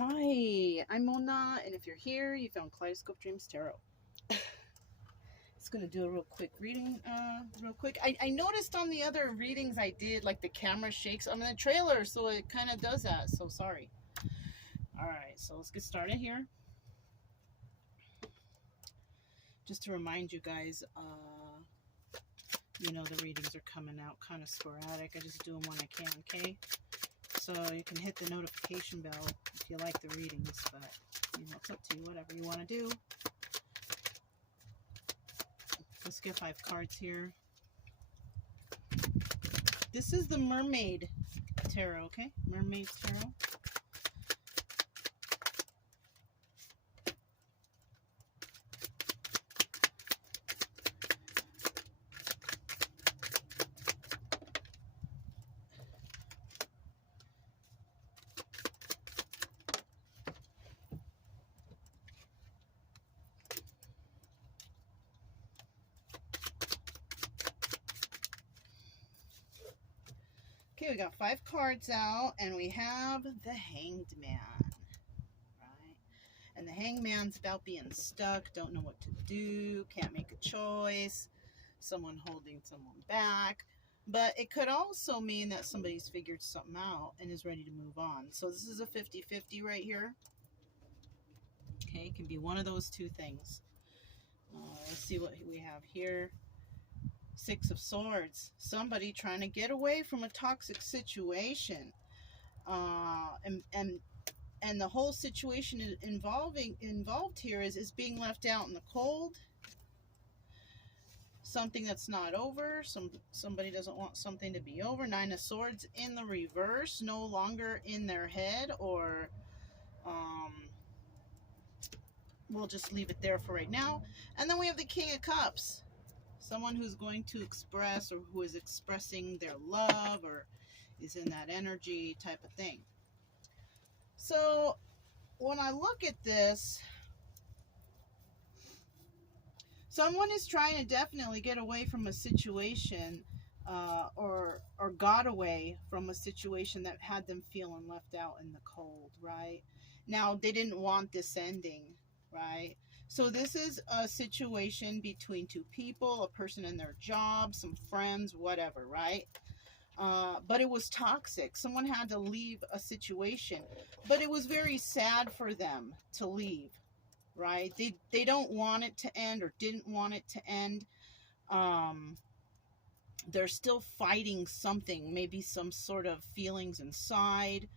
Hi, I'm Mona, and if you're here, you found Kaleidoscope Dreams Tarot. It's going to do a real quick reading, real quick. I noticed on the other readings I did, like the camera shakes. I'm in a trailer, so it kind of does that, so sorry. Alright, so let's get started here. Just to remind you guys, you know the readings are coming out kind of sporadic. I just do them when I can, okay? So you can hit the notification bell if you like the readings, but you know, it's up to you, whatever you want to do. Let's get 5 cards here. This is the Mermaid Tarot, okay? Mermaid Tarot. Okay, we got 5 cards out, and we have the Hanged Man, right? And the Hanged Man's about being stuck, don't know what to do, can't make a choice, someone holding someone back. But it could also mean that somebody's figured something out and is ready to move on. So this is a 50-50 right here. Okay, it can be one of those two things. Let's see what we have here. 6 of Swords. Somebody trying to get away from a toxic situation. And the whole situation involved here is being left out in the cold. Something that's not over. Somebody doesn't want something to be over. 9 of Swords in the reverse. No longer in their head, or we'll just leave it there for right now. And then we have the King of Cups. Someone who's going to express, or who is expressing their love, or is in that energy type of thing. So when I look at this, someone is trying to definitely get away from a situation, or got away from a situation that had them feeling left out in the cold, right? Now, they didn't want this ending, right? So this is a situation between 2 people, a person in their job, some friends, whatever, right? But it was toxic. Someone had to leave a situation, but it was very sad for them to leave, right? They don't want it to end, or didn't want it to end. They're still fighting something, maybe some sort of feelings inside.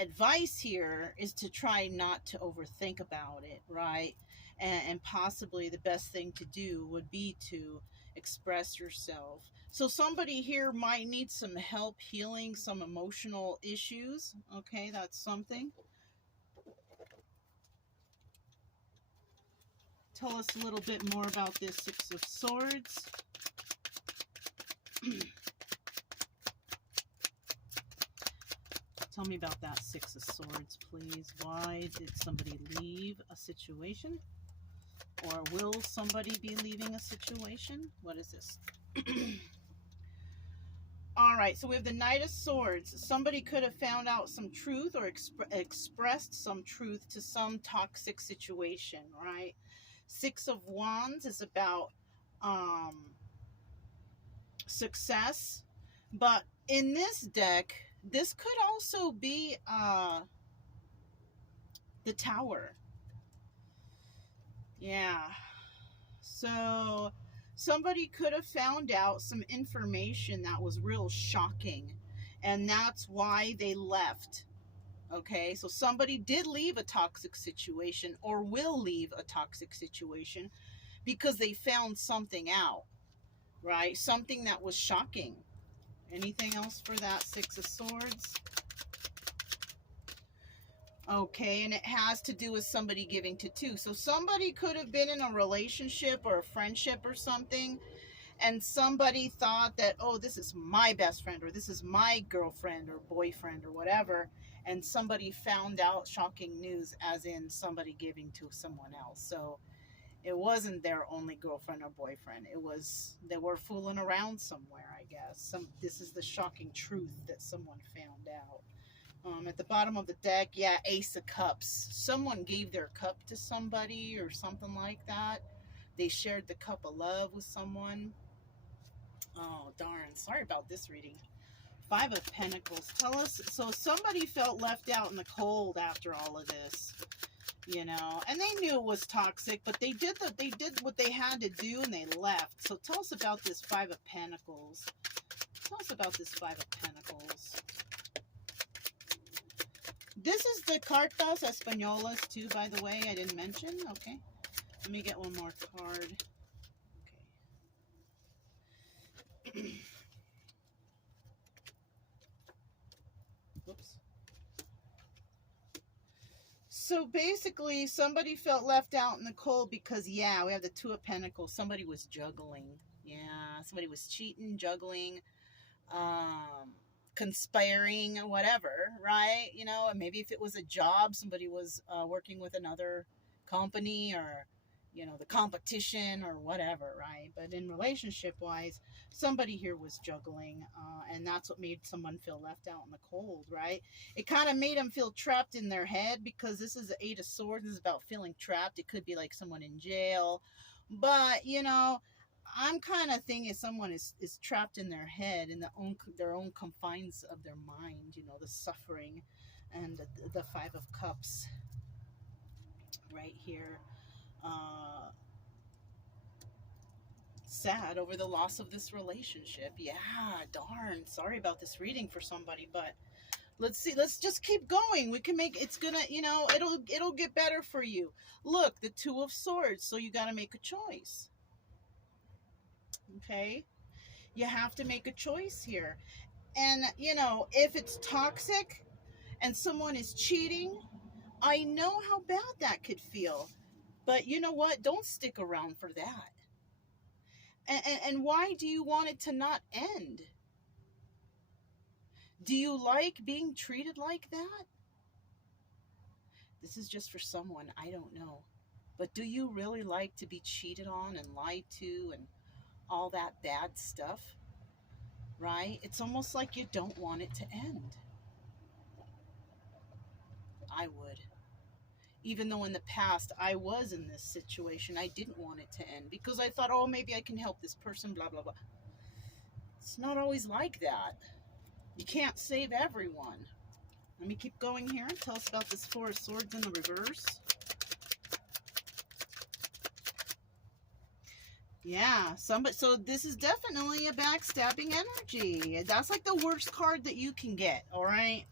Advice here is to try not to overthink about it, right? And possibly the best thing to do would be to express yourself. So somebody here might need some help healing some emotional issues. Okay, that's something. Tell us a little bit more about this 6 of Swords. Tell me about that 6 of Swords, please. Why did somebody leave a situation? Or will somebody be leaving a situation? What is this? Alright, so we have the Knight of Swords. Somebody could have found out some truth, or expressed some truth to some toxic situation, right? 6 of Wands is about success. But in this deck, this could also be the Tower. Yeah. So somebody could have found out some information that was real shocking, and that's why they left. Okay, so somebody did leave a toxic situation, or will leave a toxic situation, because they found something out, right? Something that was shocking. Anything else for that 6 of Swords? Okay, and it has to do with somebody giving to 2. So somebody could have been in a relationship or a friendship or something, and somebody thought that, oh, this is my best friend, or this is my girlfriend or boyfriend or whatever, and somebody found out shocking news, as in somebody giving to someone else. So it wasn't their only girlfriend or boyfriend. It was, they were fooling around somewhere, I guess. This is the shocking truth that someone found out. At the bottom of the deck, yeah, Ace of Cups. Someone gave their cup to somebody or something like that. They shared the cup of love with someone. Oh, darn. Sorry about this reading. Five of Pentacles. Tell us, so somebody felt left out in the cold after all of this, you know, and they knew it was toxic, but they did what they had to do and they left. So tell us about this Five of Pentacles. Tell us about this Five of Pentacles. This is the Cartas Españolas too, by the way, I didn't mention. Okay. Let me get one more card. Okay. Whoops. So basically, somebody felt left out in the cold because, yeah, we have the Two of Pentacles. Somebody was juggling. Yeah, somebody was cheating, juggling, conspiring, whatever, right? You know, and maybe if it was a job, somebody was working with another company or, you know, the competition or whatever, right? But in relationship-wise, somebody here was juggling, and that's what made someone feel left out in the cold, right? It kind of made them feel trapped in their head because this is the Eight of Swords. This is about feeling trapped. It could be like someone in jail. But, you know, I'm kind of thinking someone is trapped in their head, in their own confines of their mind, you know, the suffering and the Five of Cups right here. Sad over the loss of this relationship. Yeah, darn. Sorry about this reading for somebody, but let's see. Let's just keep going. We can make, it's gonna, you know, it'll get better for you. Look, the Two of Swords. So you got to make a choice. Okay? You have to make a choice here. And, you know, if it's toxic and someone is cheating, I know how bad that could feel. But you know what? Don't stick around for that. And why do you want it to not end? Do you like being treated like that? This is just for someone, I don't know. But do you really like to be cheated on and lied to and all that bad stuff? Right? It's almost like you don't want it to end. I would. Even though in the past I was in this situation, I didn't want it to end because I thought, oh, maybe I can help this person, blah, blah, blah. It's not always like that. You can't save everyone. Let me keep going here. Tell us about this Four of Swords in the reverse. Yeah, so this is definitely a backstabbing energy. That's like the worst card that you can get, all right?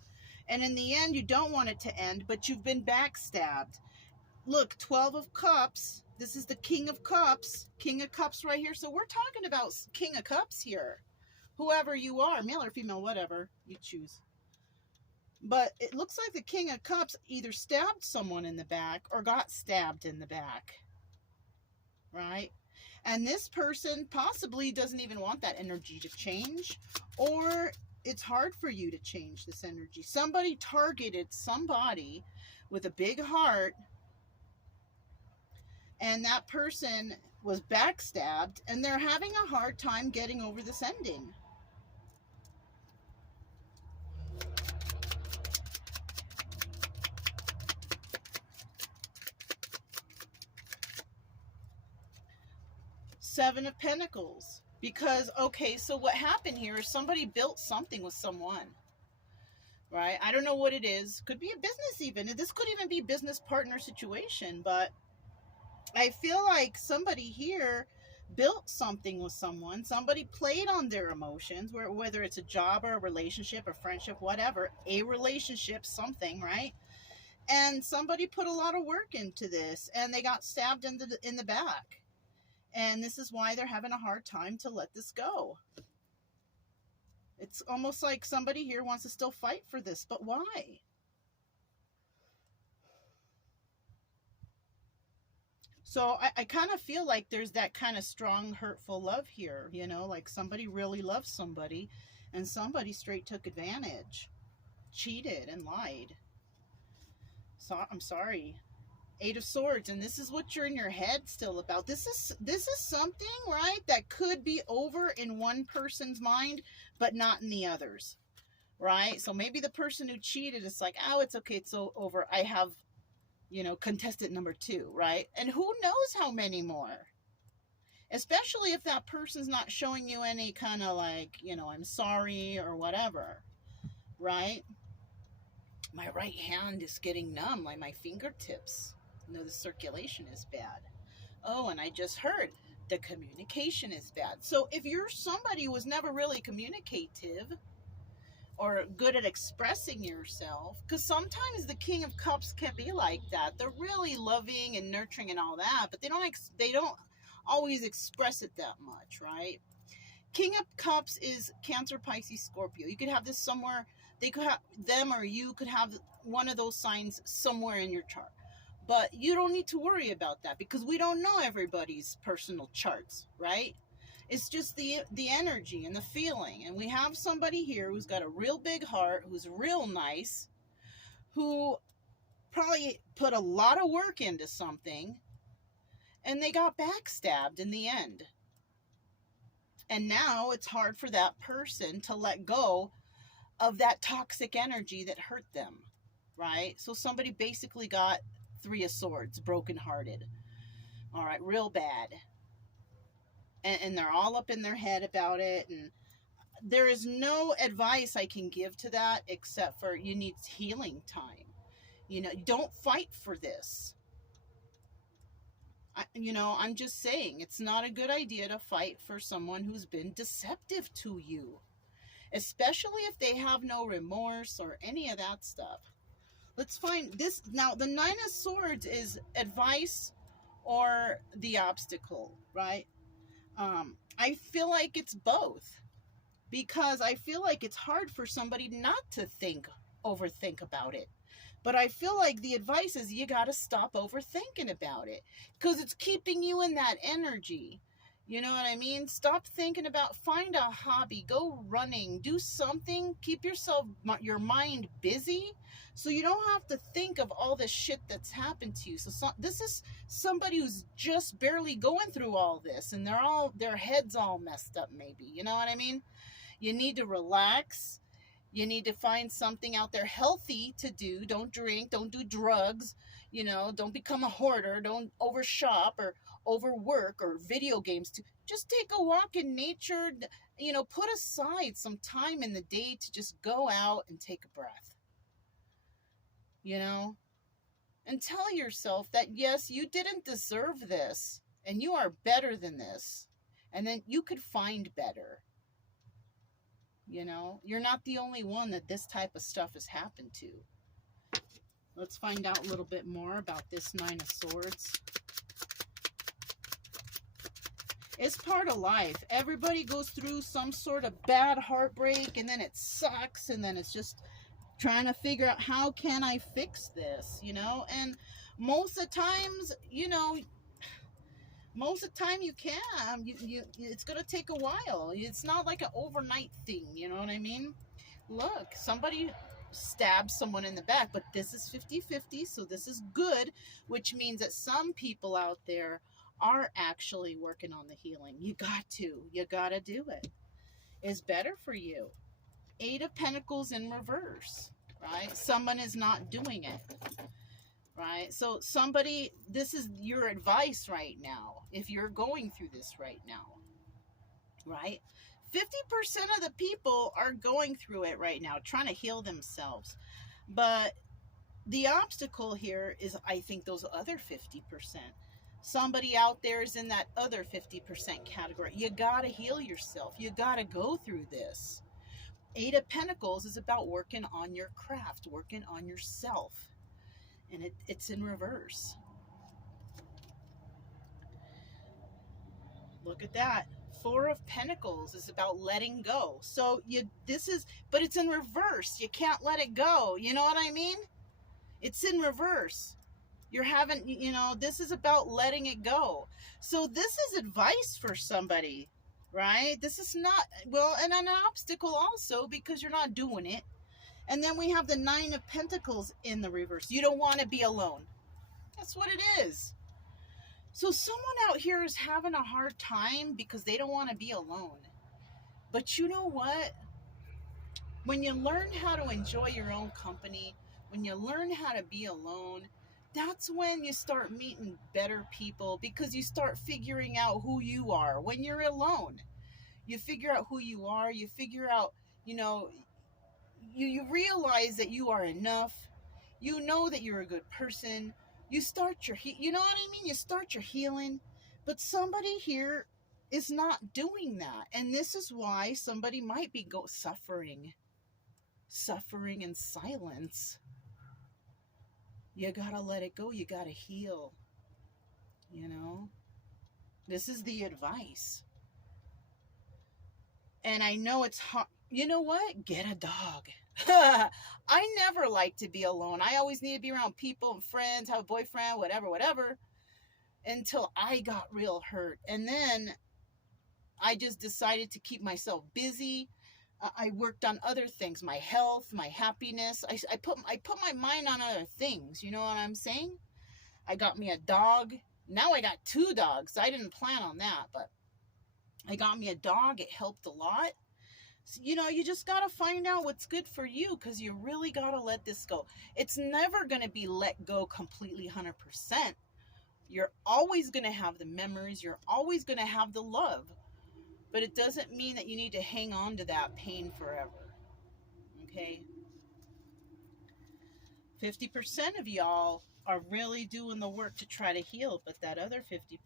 And in the end, you don't want it to end, but you've been backstabbed. Look, 12 of Cups. This is the King of Cups. King of Cups right here. So we're talking about King of Cups here. Whoever you are, male or female, whatever you choose. But it looks like the King of Cups either stabbed someone in the back or got stabbed in the back. Right? And this person possibly doesn't even want that energy to change, or it's hard for you to change this energy. Somebody targeted somebody with a big heart, and that person was backstabbed, and they're having a hard time getting over this ending. Seven of Pentacles. Because, okay, so what happened here is somebody built something with someone. Right? I don't know what it is. Could be a business even. This could even be a business partner situation. But I feel like somebody here built something with someone. Somebody played on their emotions, whether it's a job or a relationship or friendship, whatever. A relationship, something, right? And somebody put a lot of work into this, and they got stabbed in the back. And this is why they're having a hard time to let this go. It's almost like somebody here wants to still fight for this, but why? So I kind of feel like there's that kind of strong, hurtful love here, you know, like somebody really loves somebody and somebody straight took advantage, cheated and lied. So I'm sorry. Eight of Swords, and this is what you're in your head still about. This is something, right, that could be over in one person's mind, but not in the others, right? So maybe the person who cheated is like, oh, it's okay, it's over. I have, contestant number 2, right? And who knows how many more? Especially if that person's not showing you any kind of like, I'm sorry or whatever, right? My right hand is getting numb, like my fingertips. The circulation is bad. Oh, and I just heard the communication is bad. So if you're somebody who was never really communicative or good at expressing yourself, because sometimes the King of Cups can be like that. They're really loving and nurturing and all that, but they don't always express it that much, right? King of Cups is Cancer, Pisces, Scorpio. You could have this somewhere. They could have them, or you could have one of those signs somewhere in your chart. But you don't need to worry about that because we don't know everybody's personal charts, right? It's just the energy and the feeling. And we have somebody here who's got a real big heart, who's real nice, who probably put a lot of work into something, and they got backstabbed in the end. And now it's hard for that person to let go of that toxic energy that hurt them, right? So somebody basically got 3 of Swords, brokenhearted. All right, real bad. And they're all up in their head about it. And there is no advice I can give to that except for you need healing time. Don't fight for this. I'm just saying it's not a good idea to fight for someone who's been deceptive to you, especially if they have no remorse or any of that stuff. Let's find this. Now, the 9 of Swords is advice or the obstacle, right? I feel like it's both, because I feel like it's hard for somebody not to overthink about it. But I feel like the advice is you got to stop overthinking about it because it's keeping you in that energy. You know what I mean? Stop thinking about, find a hobby, go running, do something, keep your mind busy so you don't have to think of all the shit that's happened to you. So this is somebody who's just barely going through all this and their head's all messed up maybe. You know what I mean? You need to relax. You need to find something out there healthy to do. Don't drink, don't do drugs, don't become a hoarder, don't overshop or overwork or video games. Just take a walk in nature, put aside some time in the day to just go out and take a breath, and tell yourself that, yes, you didn't deserve this and you are better than this. And then you could find better. You're not the only one that this type of stuff has happened to. Let's find out a little bit more about this 9 of Swords. It's part of life. Everybody goes through some sort of bad heartbreak, and then it sucks, and then it's just trying to figure out, how can I fix this, And most of the times, most of the time you can. It's going to take a while. It's not like an overnight thing, you know what I mean? Look, somebody stabbed someone in the back, but this is 50-50, so this is good, which means that some people out there are actually working on the healing. You got to do it. It's better for you. 8 of Pentacles in reverse, right? Someone is not doing it. Right? So this is your advice right now, if you're going through this right now, right? 50% of the people are going through it right now, trying to heal themselves. But the obstacle here is, I think, those other 50%. Somebody out there is in that other 50% category. You got to heal yourself. You got to go through this. 8 of Pentacles is about working on your craft, working on yourself. And it's in reverse. Look at that. 4 of Pentacles is about letting go. So but it's in reverse. You can't let it go. You know what I mean? It's in reverse. You're having, this is about letting it go. So this is advice for somebody, right? This is not, and an obstacle also because you're not doing it. And then we have the 9 of Pentacles in the reverse. You don't want to be alone. That's what it is. So someone out here is having a hard time because they don't want to be alone. But you know what? When you learn how to enjoy your own company, when you learn how to be alone, that's when you start meeting better people, because you start figuring out who you are when you're alone. You figure out who you are, you figure out, you know, you realize that you are enough. You know that you're a good person. You start your you know what I mean? You start your healing. But somebody here is not doing that. And this is why somebody might be suffering in silence. You gotta let it go. You gotta heal. You know? This is the advice. And I know it's hard. You know what? Get a dog. I never like to be alone. I always need to be around people and friends, have a boyfriend, whatever, until I got real hurt. And then I just decided to keep myself busy. I worked on other things, my health, my happiness. I put my mind on other things. You know what I'm saying? I got me a dog. Now I got 2 dogs. I didn't plan on that, but I got me a dog. It helped a lot. So, you know, you just got to find out what's good for you, because you really got to let this go. It's never going to be let go completely 100%. You're always going to have the memories. You're always going to have the love. But it doesn't mean that you need to hang on to that pain forever. Okay? 50% of y'all are really doing the work to try to heal, but that other 50%,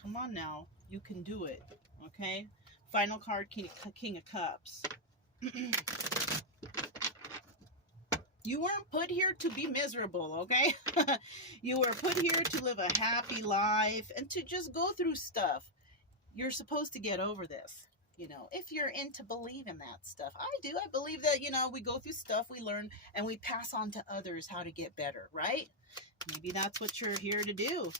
come on now, you can do it. Okay? Final card, King of Cups. You weren't put here to be miserable, okay? You were put here to live a happy life and to just go through stuff. You're supposed to get over this, you know, if you're into believing that stuff. I do. I believe that, you know, we go through stuff, we learn, and we pass on to others how to get better, right? Maybe that's what you're here to do.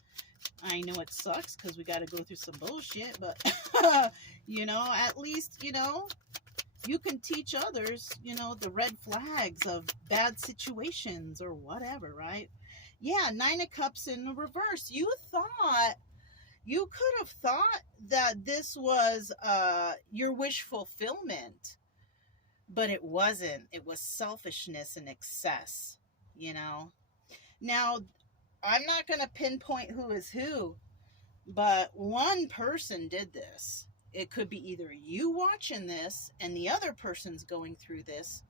I know it sucks because we got to go through some bullshit, but, you know, at least, you know, you can teach others, you know, the red flags of bad situations or whatever, right? Yeah, 9 of Cups in the reverse. You could have thought that this was your wish fulfillment, but it wasn't. It was selfishness and excess, you know? Now, I'm not going to pinpoint who is who, but one person did this. It could be either you watching this and the other person's going through this,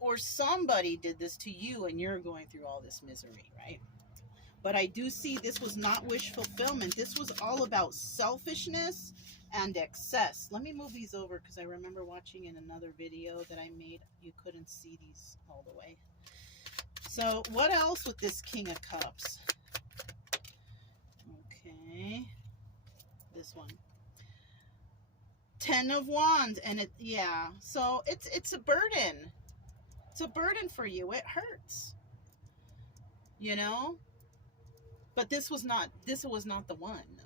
or somebody did this to you and you're going through all this misery, right? But I do see this was not wish fulfillment. This was all about selfishness and excess. Let me move these over because I remember watching in another video that I made. You couldn't see these all the way. So what else with this King of Cups? Okay. This one. 10 of Wands. And it, yeah. So it's a burden. It's a burden for you. It hurts. You know? But this was not the one, no.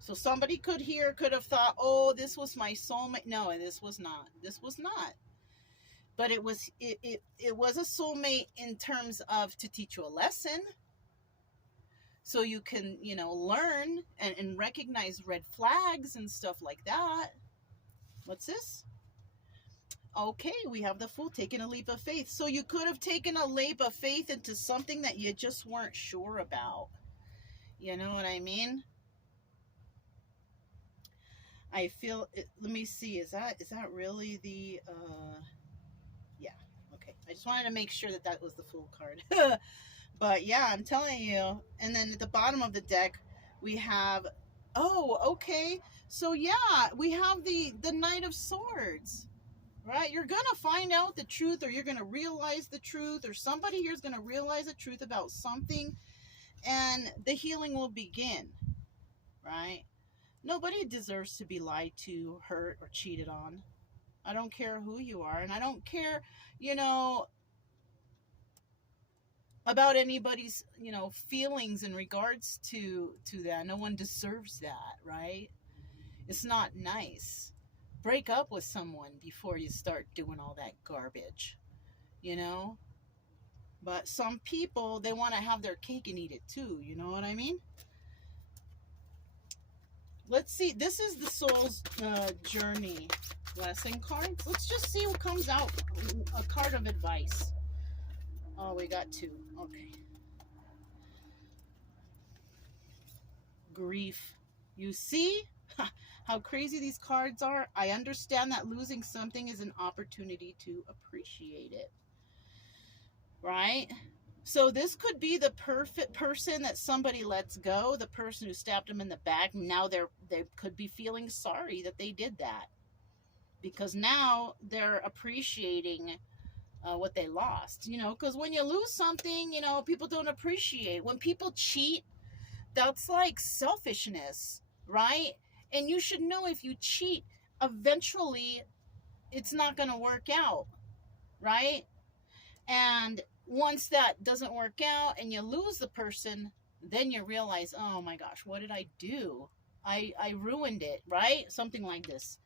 So somebody could have thought, oh, this was my soulmate. No, this was not. This was not. But it was a soulmate in terms of to teach you a lesson. So you can, you know, learn and recognize red flags and stuff like that. What's this? Okay, we have the Fool taking a leap of faith. So you could have taken a leap of faith into something that you just weren't sure about. You know what I mean? I feel it, let me see. Is that really the yeah, okay. I just wanted to make sure that was the Fool card. But yeah, I'm telling you. And then at the bottom of the deck, we have, oh, okay. So yeah, we have the Knight of Swords. Right? You're going to find out the truth, or you're going to realize the truth, or somebody here is going to realize the truth about something, and the healing will begin. Right? Nobody deserves to be lied to, hurt, or cheated on. I don't care who you are, and I don't care, you know, about anybody's, you know, feelings in regards to that. No one deserves that, right? It's not nice. Break up with someone before you start doing all that garbage, you know? But some people, they want to have their cake and eat it too, you know what I mean? Let's see. This is the soul's journey. Blessing cards. Let's just see what comes out. A card of advice. Oh, we got 2. Okay. Grief. You see how crazy these cards are? I understand that losing something is an opportunity to appreciate it. Right? So this could be the perfect person that somebody lets go, the person who stabbed them in the back. Now they could be feeling sorry that they did that, because now they're appreciating what they lost. You know, because when you lose something, you know, people don't appreciate. When people cheat, that's like selfishness, right? And you should know, if you cheat, eventually it's not going to work out, right? And once that doesn't work out and you lose the person, then you realize, oh my gosh, what did I do? I ruined it, right? Something like this.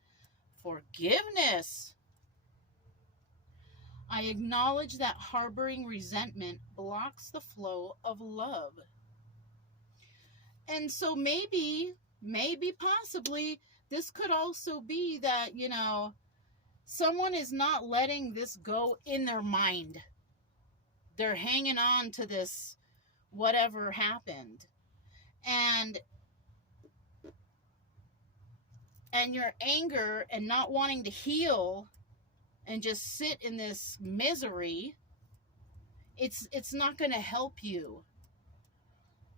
Forgiveness. I acknowledge that harboring resentment blocks the flow of love. And so maybe, possibly, this could also be that, you know, someone is not letting this go in their mind. They're hanging on to this, whatever happened. And your anger and not wanting to heal and just sit in this misery, it's not going to help you.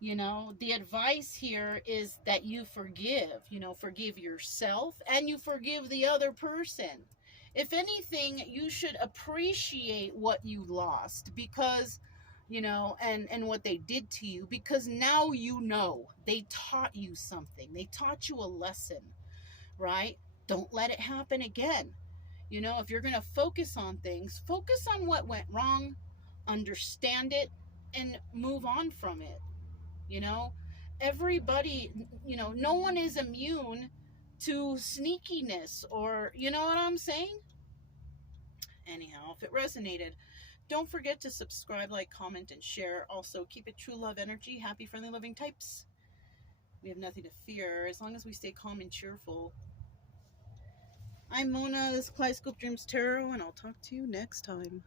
You know, the advice here is that you forgive, you know, forgive yourself and you forgive the other person. If anything, you should appreciate what you lost, because, you know, and what they did to you, because now you know they taught you something. They taught you a lesson, right? Don't let it happen again. You know, if you're going to focus on things, focus on what went wrong, understand it, and move on from it. You know, everybody, you know, no one is immune to sneakiness, or, you know what I'm saying? Anyhow, if it resonated, don't forget to subscribe, like, comment, and share. Also, keep it true love energy. Happy, friendly, loving types. We have nothing to fear as long as we stay calm and cheerful. I'm Mona, this is Kaleidoscope Dreams Tarot, and I'll talk to you next time.